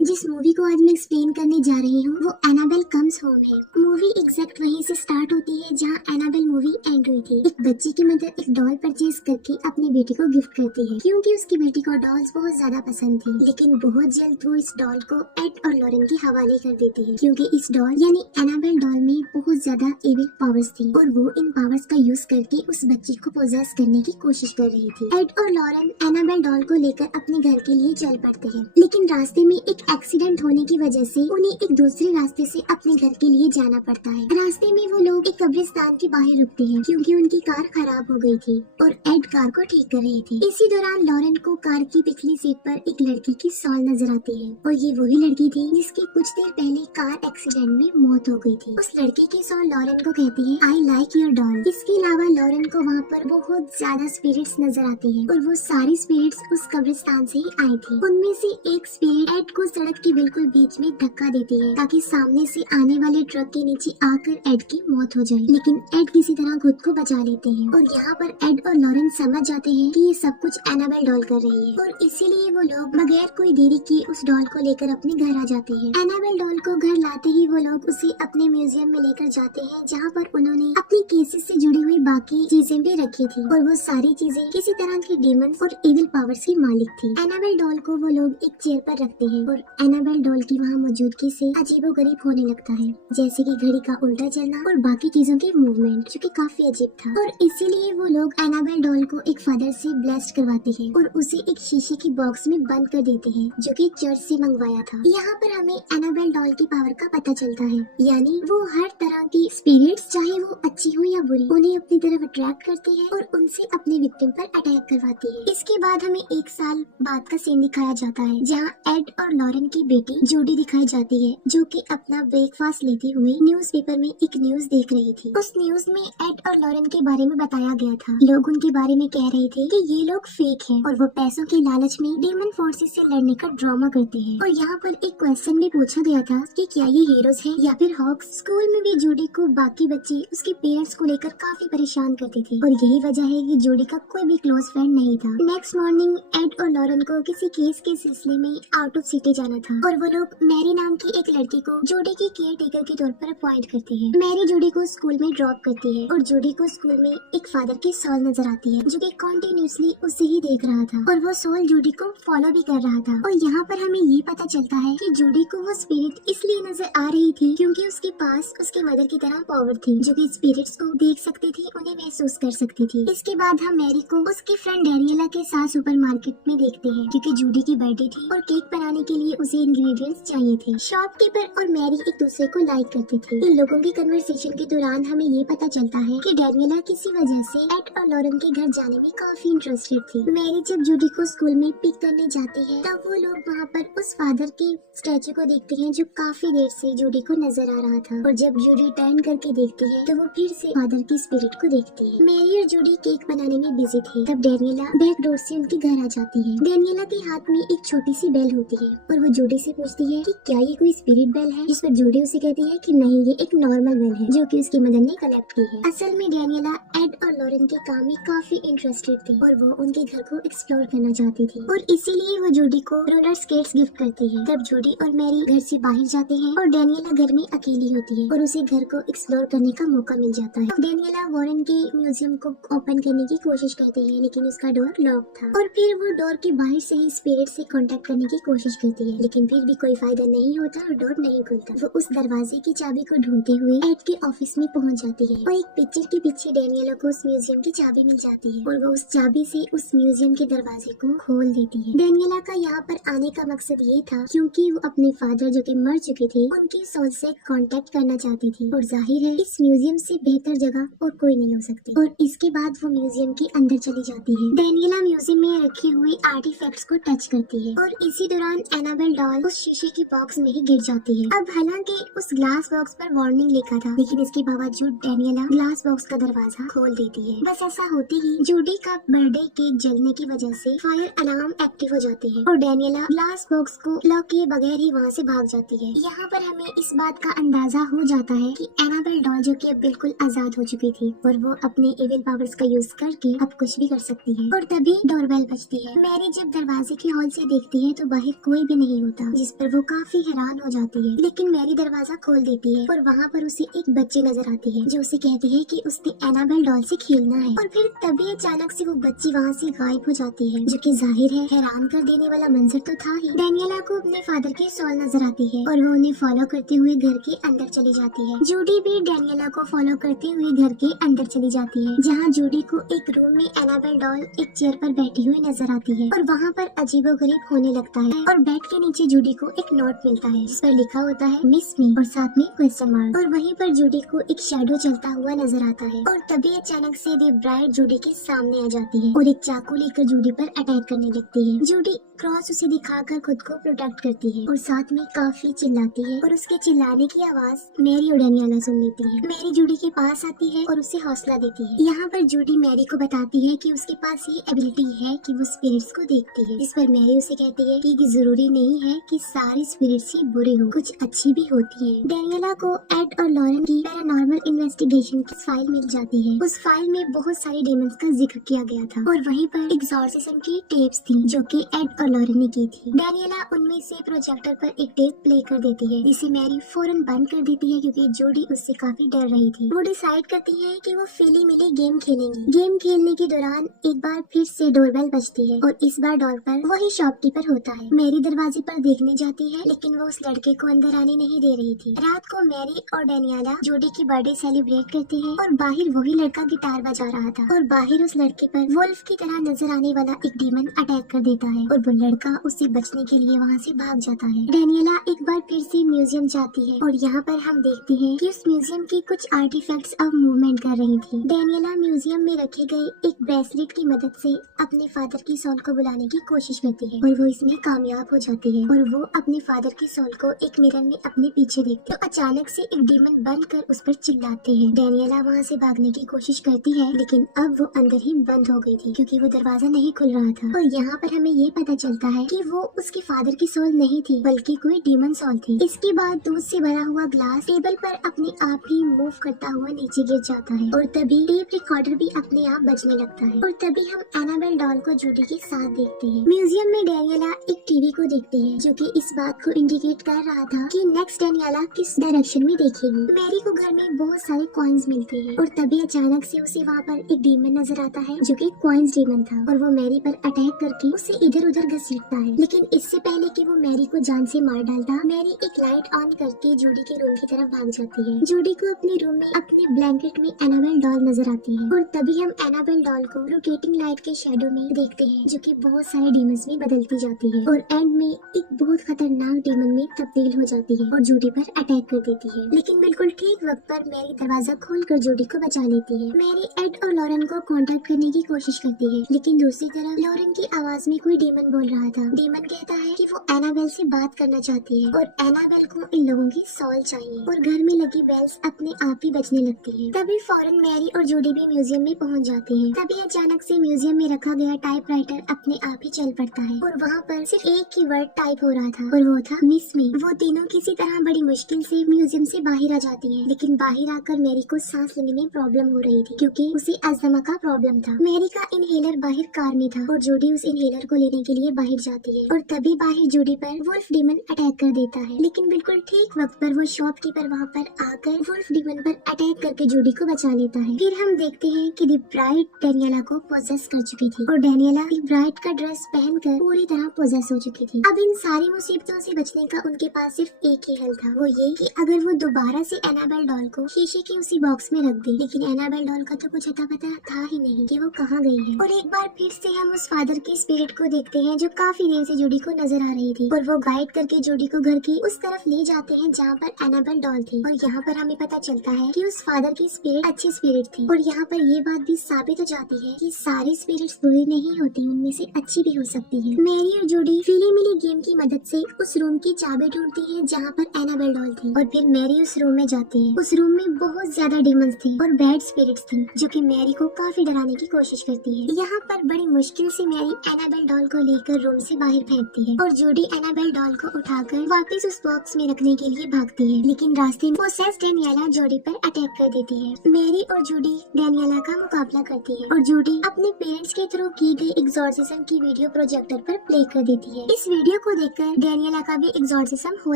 जिस मूवी को आज मैं एक्सप्लेन करने जा रही हूँ वो एनाबेल कम्स होम है। मूवी एग्जैक्ट वहीं से स्टार्ट होती है जहाँ एनाबेल मूवी एंड हुई थी। एक बच्ची की मदर एक डॉल परचेज करके अपनी बेटी को गिफ्ट करती है क्योंकि उसकी बेटी को डॉल्स बहुत ज्यादा पसंद थी। लेकिन बहुत जल्द वो इस डॉल को एड और लॉरेन के हवाले कर देती है क्योंकि इस डॉल यानी एनाबेल डॉल में बहुत ज्यादा एविल पावर्स थी और वो इन पावर्स का यूज करके उस बच्ची को पोजेस करने की कोशिश कर रही थी। एड और लॉरेन एनाबेल डॉल को लेकर अपने घर के लिए चल पड़ते हैं, लेकिन रास्ते में एक एक्सीडेंट होने की वजह से उन्हें एक दूसरे रास्ते से अपने घर के लिए जाना पड़ता है। रास्ते में वो लोग एक कब्रिस्तान के बाहर रुकते हैं क्योंकि उनकी कार खराब हो गई थी और एड कार को ठीक कर रही थी। इसी दौरान लॉरेन को कार की पिछली सीट पर एक लड़की की सॉल नजर आती है और ये वही लड़की थी जिसकी कुछ देर पहले कार एक्सीडेंट में मौत हो गई थी। उस लड़की की सॉल लॉरेन को कहती है आई लाइक योर डॉल। इसके अलावा लॉरेन को वहाँ पर बहुत ज्यादा स्पिरिट्स नजर आते हैं और वो सारी स्पिरिट्स उस कब्रिस्तान से ही आई थी। उनमें से एक स्पिरिट एड को सड़क के बिल्कुल बीच में धक्का देती है ताकि सामने से आने वाले ट्रक के नीचे आकर एड की मौत हो जाए, लेकिन एड किसी तरह खुद को बचा लेते हैं और यहाँ पर एड और लॉरेन समझ जाते हैं कि ये सब कुछ एनाबेल डॉल कर रही है और इसीलिए वो लोग बगैर कोई देरी किए उस डॉल को लेकर अपने घर आ जाते हैं। एनाबेल डॉल को घर लाते ही वो लोग उसे अपने म्यूजियम में लेकर जाते हैं जहाँ पर उन्होंने अपनी केसेस से जुड़ी हुई बाकी चीजें भी रखी थी और वो सारी चीजें किसी तरह की डीमंस और एविल पावर्स की मालिक थी। एनाबेल डॉल को वो लोग एक चेयर पर रखते हैं और एनाबेल डॉल की वहाँ मौजूदगी से अजीबोगरीब होने लगता है, जैसे कि घड़ी का उल्टा चलना और बाकी चीजों के मूवमेंट, जो कि काफी अजीब था। और इसीलिए वो लोग एनाबेल डॉल को एक फादर से ब्लेस्ड करवाते हैं और उसे एक शीशे की बॉक्स में बंद कर देते हैं जो कि चर्च से मंगवाया था। यहाँ पर हमें एनाबेल डॉल की पावर का पता चलता है, यानी वो हर तरह की स्पिरिट्स, चाहे वो अच्छी हो या बुरी, उन्हें अपनी तरफ अट्रैक्ट करती है और उनसे अपने विक्टिम पर अटैक करवाती है। इसके बाद हमें एक साल बाद का सीन दिखाया जाता है जहाँ एड और लॉरेन की बेटी जूडी दिखाई जाती है जो कि अपना ब्रेकफास्ट लेते हुए न्यूज़पेपर में एक न्यूज देख रही थी। उस न्यूज में एड और लॉरेन के बारे में बताया गया था। लोग उनके बारे में कह रहे थे कि ये लोग फेक हैं और वो पैसों के लालच में डेमन फोर्सेस से लड़ने का ड्रामा करते हैं। और यहाँ पर एक क्वेश्चन भी पूछा गया था कि क्या ये हीरोज हैं या फिर हॉक्स। स्कूल में भी जूडी को बाकी बच्चे उसके पेरेंट्स को लेकर काफी परेशान करते थे और यही वजह है कि जूडी का कोई भी क्लोज फ्रेंड नहीं था। नेक्स्ट मॉर्निंग एड और लॉरेन को किसी केस के सिलसिले में आउट ऑफ सिटी जाना था और वो लोग मैरी नाम की एक लड़की को जूडी की केयर टेकर के तौर पर अपॉइंट करते हैं। मैरी जूडी को स्कूल में ड्रॉप करती है और जूडी को स्कूल में एक फादर की सॉल नजर आती है जो कि कॉन्टिन्यूसली उसे ही देख रहा था और वो सोल जूडी को फॉलो भी कर रहा था। और यहाँ पर हमें ये पता चलता है कि जूडी को वो स्पिरिट इसलिए नजर आ रही थी क्योंकि उसके पास उसके मदर की तरह पावर थी जो कि स्पिरिट्स को देख सकती थी, उन्हें महसूस कर सकती थी। इसके बाद हम मैरी को उसकी फ्रेंड डैनियला के साथ सुपरमार्केट में देखते हैं क्योंकि जूडी की बर्थडे थी और केक बनाने के लिए उसे इंग्रेडिएंट्स चाहिए थे। शॉपकीपर और मैरी एक दूसरे को लाइक करते थे। इन लोगों की कन्वर्सेशन के दौरान हमें ये पता चलता है कि डैनियला किसी वजह से एड और लॉरेन के घर जाने में काफी इंटरेस्टेड थी। मैरी जब जूडी को स्कूल में पिक करने जाती है तब वो लोग वहाँ पर उस फादर के स्टैचू को देखते हैं जो काफी देर से जूडी को नजर आ रहा था और जब जूडी टर्न करके देखती है तो वो फिर से फादर की स्पिरिट को देखती है। मैरी और जूडी केक बनाने में बिजी थे तब डैनियला बैक डोर से उनके घर आ जाती है। डैनियला के हाथ में एक छोटी सी बेल होती है और वो जूडी से पूछती है कि क्या ये कोई स्पिरिट बेल है, जिस पर जूडी उसे कहती है कि नहीं, ये एक नॉर्मल बेल है जो कि उसकी मदर ने कलेक्ट की है। असल में डैनियला एड और लॉरेन के काम में काफी इंटरेस्टेड थी और वो उनके घर को एक्सप्लोर करना चाहती थी और इसीलिए वो जूडी को रोलर स्केट्स गिफ्ट करती है। तब जूडी और मैरी घर से बाहर जाते हैं और डैनियला घर में अकेली होती है और उसे घर को एक्सप्लोर करने का मौका मिल जाता है। अब डैनियला वॉरेन के म्यूजियम को ओपन करने की कोशिश करती है लेकिन उसका डोर लॉक था और फिर वो डोर के बाहर से ही स्पिरिट से कांटेक्ट करने की कोशिश करती है लेकिन फिर भी कोई फायदा नहीं होता और डोर नहीं खुलता। वो उस दरवाजे की चाबी को ढूंढते हुए एड के ऑफिस में पहुंच जाती है और एक पिक्चर के पीछे डैनियला को उस म्यूजियम की चाबी मिल जाती है और वो उस चाबी से उस म्यूजियम के दरवाजे को खोल देती है। डैनियला का यहाँ पर आने का मकसद ये था क्योंकि वो अपने फादर जो कि मर चुके थे उनकी सोल से कांटेक्ट करना चाहती थी और जाहिर है इस म्यूजियम से बेहतर जगह और कोई नहीं हो सकती। और इसके बाद वो म्यूजियम के अंदर चली जाती है। डैनियला म्यूजियम में रखे हुए आर्टिफैक्ट्स को टच करती है और इसी दौरान एनाबेल डॉल उस शीशे की बॉक्स में ही गिर जाती है। अब हालांकि उस ग्लास बॉक्स पर वार्निंग लिखा था लेकिन इसके बावजूद डैनियला ग्लास बॉक्स का दरवाजा खोल देती है। बस ऐसा होते ही जूडी का बर्थडे केक जलने की वजह से फायर अलार्म एक्टिव हो जाते हैं और डैनियला ग्लास बॉक्स को लॉक किए बगैर ही वहाँ से भाग जाती है। यहाँ पर हमें इस बात का अंदाजा हो जाता है कि एनाबेल डॉल जो कि अब बिल्कुल आजाद हो चुकी थी और वो अपने एविल पावर्स का यूज करके अब कुछ भी कर सकती है। और तभी डोरबेल बजती है। मैरी जब दरवाजे के हॉल से देखती है तो बाहर कोई भी नहीं नहीं होता, जिस पर वो काफी हैरान हो जाती है। लेकिन मैरी दरवाजा खोल देती है और वहाँ पर उसे एक बच्ची नजर आती है जो उसे कहती है कि उसने एनाबेल डॉल से खेलना है। और फिर तभी अचानक से वो बच्ची वहाँ से गायब हो जाती है, जो कि जाहिर है हैरान कर देने वाला मंजर तो था ही। डेनियला को अपने फादर की सॉल नजर आती है और वो उन्हें फॉलो करते हुए घर के अंदर चली जाती है। जूडी भी डेनियला को फॉलो करते हुए घर के अंदर चली जाती है, जहाँ जूडी को एक रूम में एनाबेल डॉल एक चेयर पर बैठी हुई नजर आती है और वहाँ पर अजीबोगरीब होने लगता है। और बेड के नीचे जूडी को एक नोट मिलता है जिस पर लिखा होता है मिस मी और साथ में क्वेश्चन मार्क। और वहीं पर जूडी को एक शैडो चलता हुआ नजर आता है और तभी अचानक से द ब्राइड जूडी के सामने आ जाती है और एक चाकू लेकर जूडी पर अटैक करने लगती है। जूडी क्रॉस उसे दिखाकर खुद को प्रोटेक्ट करती है और साथ में काफी चिल्लाती है और उसके चिल्लाने की आवाज मैरी और डेनियला सुन लेती है। मैरी जूडी के पास आती है और उसे हौसला देती है। यहाँ पर जूडी मैरी को बताती है कि उसके पास ये एबिलिटी है कि वो स्पिरिट्स को देखती है, इस पर मैरी उसे कहती है कि जरूरी नहीं है कि सारी स्पिरिट्स ही बुरे हों, कुछ अच्छी भी होती है। डेनियला को एड और लॉरेन की पैरानॉर्मल इन्वेस्टिगेशन की फाइल मिल जाती है। उस फाइल में बहुत सारे डेमंस का जिक्र किया गया था और वहीं पर एग्जॉर्सिज्म की टेप्स थी जो कि एड और लॉरेन ने की थी। डेनियला उनमें से प्रोजेक्टर पर एक टेप प्ले कर देती है जिसे मैरी फौरन बंद कर देती है क्योंकि जूडी उससे काफी डर रही थी। वो डिसाइड करती है कि वो फेली मिली गेम खेलेंगी। गेम खेलने के दौरान एक बार फिर से डोरबेल बजती है और इस बार डोर पर वही शॉपकीपर होता है। मैरी दरवाजे पर देखने जाती है लेकिन वो उस लड़के को अंदर आने नहीं दे रही थी। रात को मैरी और डेनियला जूडी की बर्थडे सेलिब्रेट करते हैं और बाहर वही लड़का गिटार बजा रहा था और बाहर उस लड़के पर वुल्फ की तरह नजर आने वाला एक डीमन अटैक कर देता है और वो लड़का उससे बचने के लिए वहाँ से भाग जाता है। डेनियला एक बार फिर से म्यूजियम जाती है और यहाँ पर हम देखते हैं कि उस म्यूजियम की कुछ आर्टिफैक्ट्स अब मूवमेंट कर रही थी। डेनियला म्यूजियम में रखे गए एक ब्रेसलेट की मदद से अपने फादर की सोल को बुलाने की कोशिश करती है और वो इसमें कामयाब हो जाती है और वो अपने फादर की सोल को एक मिरर में अपने पीछे देखते तो अचानक से एक डीमन बनकर उस पर चिल्लाते हैं। डेनियला वहाँ से भागने की कोशिश करती है लेकिन अब वो अंदर ही बंद हो गई थी क्योंकि वो दरवाजा नहीं खुल रहा था। और यहाँ पर हमें ये पता चलता है कि वो उसके फादर की सोल नहीं थी बल्कि कोई डीमन सोल थी। इसके बाद दूध से भरा हुआ ग्लास टेबल पर अपने आप ही मूव करता हुआ नीचे गिर जाता है और तभी टेप रिकॉर्डर भी अपने आप बजने लगता है और तभी हम एनाबेल डॉल को जूडी के साथ देखते हैं। म्यूजियम में डेनियला एक टीवी को देखती है जो कि इस बात को इंडिकेट कर रहा था कि नेक्स्ट डेनियला किस डायरेक्शन में देखेगी। मैरी को घर में बहुत सारे कॉइन्स मिलते हैं और तभी अचानक से उसे वहाँ पर एक डीमन नजर आता है जो कि कॉइन्स डीमन था और वो मैरी पर अटैक करके उसे इधर उधर घसीटता है। लेकिन इससे पहले कि वो मैरी को जान से मार डालता, मैरी एक लाइट ऑन करके जूडी के रूम की तरफ भाग जाती है। जूडी को अपने रूम में अपने ब्लैंकेट में एनाबेल डॉल नजर आती है और तभी हम एनाबेल डॉल को रोटेटिंग लाइट के शैडो में देखते हैं जो कि बहुत सारे डीमंस में बदलती जाती है और एंड में एक बहुत खतरनाक डीमन में तब्दील हो जाती है और जूडी पर अटैक कर देती है। लेकिन बिल्कुल ठीक वक्त पर मैरी दरवाजा खोलकर जूडी को बचा लेती है। मैरी एड और लॉरेन को कांटेक्ट करने की कोशिश करती है लेकिन दूसरी तरफ लॉरेन की आवाज में कोई डीमन बोल रहा था। डीमन कहता है कि वो एनाबेल से बात करना चाहती है और एनाबेल को इन लोगों की सॉल चाहिए और घर में लगी बेल्स अपने आप ही बजने लगती है। तभी फौरन मैरी और जूडी भी म्यूजियम में पहुंच जाते हैं। तभी अचानक से म्यूजियम में रखा गया टाइपराइटर अपने आप ही चल पड़ता है और वहाँ पर सिर्फ एक ही वर्ड टाइप हो रहा था और वो था मिस मी। वो तीनों किसी तरह बड़ी मुश्किल से म्यूजियम से बाहर आ जाती हैं लेकिन बाहर आकर मैरी को सांस लेने में प्रॉब्लम हो रही थी क्योंकि उसे अस्थमा का प्रॉब्लम था। मैरी का इनहेलर बाहर कार में था और जूडी उस इनहेलर को लेने के लिए बाहर जाती है और तभी बाहर जूडी पर वुल्फ डीमन अटैक कर देता है। लेकिन बिल्कुल ठीक वक्त पर वो शॉपकीपर वहाँ पर आकर वुल्फ डीमन पर अटैक करके जूडी को बचा लेता है। फिर हम देखते हैं कि द ब्राइड डेनियला को पोजेस कर चुकी थी और डेनियला द ब्राइड का ड्रेस पहनकर पूरी तरह पोजेस हो चुकी थी। अब इन सारी मुसीबतों से बचने का उनके पास सिर्फ एक ही हल था, वो ये कि अगर वो दोबारा से एनाबेल डॉल को शीशे के उसी बॉक्स में रख दे। लेकिन एनाबेल डॉल का तो कुछ अता पता था ही नहीं कि वो कहाँ गई है। और एक बार फिर से हम उस फादर की स्पिरिट को देखते हैं जो काफी देर से जूडी को नजर आ रही थी और वो गाइड करके जूडी को घर की उस तरफ ले जाते हैं जहाँ पर एनाबेल डॉल थी। और यहाँ पर हमें पता चलता है कि उस फादर की स्पिरिट अच्छी स्पिरिट थी और यहाँ पर ये बात भी साबित हो जाती है कि सारी स्पिरिट्स बुरी नहीं होती, उनमें से अच्छी भी हो सकती है। मैरी और जूडी फिली मिली गेम की मदद से उस रूम की चाबी ढूंढती है जहाँ पर एनाबेल डॉल थी और फिर मैरी उस रूम में जाती है। उस रूम में बहुत ज्यादा डीमंस थे और बैड स्पिरिट्स थी जो कि मैरी को काफी डराने की कोशिश करती है। यहाँ पर बड़ी मुश्किल से मैरी एनाबेल डॉल को लेकर रूम से बाहर फेंकती है और जूडी एनाबेल डॉल को उठाकर वापस उस बॉक्स में रखने के लिए भागती है। लेकिन रास्ते में पोसेस्ड डेनियला जूडी पर अटैक कर देती है। मैरी और जूडी डेनियला का मुकाबला करती है और जूडी अपने पेरेंट्स के थ्रू की गई एग्जॉर्सिज्म की वीडियो प्रोजेक्टर पर प्ले कर देती है। इस वीडियो को को देखकर डेनियला का भी एग्जॉर्सिज्म हो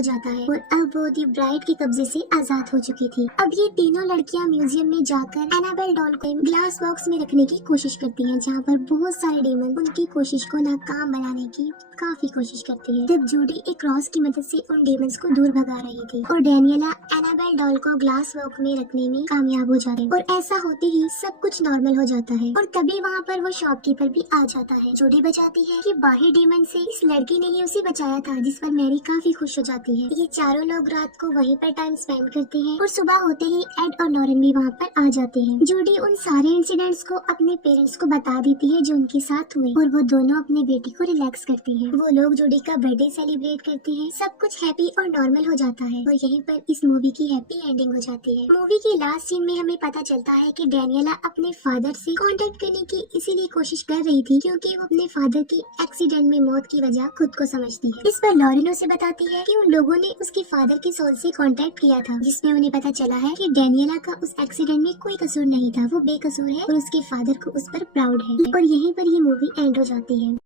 जाता है और अब वो दी ब्राइड के कब्जे से आजाद हो चुकी थी। अब ये तीनों लड़कियां म्यूजियम में जाकर एनाबेल डॉल को ग्लास बॉक्स में रखने की कोशिश करती हैं, जहाँ पर बहुत सारे डेमन उनकी कोशिश को नाकाम बनाने की काफी कोशिश करती है। तब जूडी एक क्रॉस की मदद से उन डेमन्स को दूर भगा रही थी और डेनियला एनाबेल डॉल को ग्लास बॉक्स में रखने में कामयाब हो जाते हैं और ऐसा होते ही सब कुछ नॉर्मल हो जाता है। और तभी वहाँ पर वो शॉपकीपर भी आ जाता है। जूडी बचाती है कि बाहरी डेमन से इस लड़की ने ही उसे बचाया था, जिस पर मैरी काफी खुश हो जाती है। ये चारों लोग रात को वहीं पर टाइम स्पेंड करते हैं और सुबह होते ही एड और लॉरेन भी वहाँ पर आ जाते हैं। जूडी उन सारे इंसिडेंट्स को अपने पेरेंट्स को बता देती है जो उनके साथ हुए और वो दोनों अपने बेटी को रिलैक्स करते हैं। वो लोग जूडी का बर्थडे सेलिब्रेट करते हैं, सब कुछ हैप्पी और नॉर्मल हो जाता है और यहीं पर इस मूवी की हैप्पी एंडिंग हो जाती है। मूवी के लास्ट सीन में हमें पता चलता है कि डेनियला अपने फादर से कांटेक्ट करने की इसीलिए कोशिश कर रही थी क्योंकि वो अपने फादर की एक्सीडेंट में मौत की वजह खुद को समझती है। इस पर लॉरेन उसे बताती है कि उन लोगों ने उसके फादर की सोल से कांटेक्ट किया था, जिसमें उन्हें पता चला है कि डेनियला का उस एक्सीडेंट में कोई कसूर नहीं था, वो बेकसूर है और उसके फादर को उस पर प्राउड है। और यहीं पर ये मूवी एंड हो जाती है।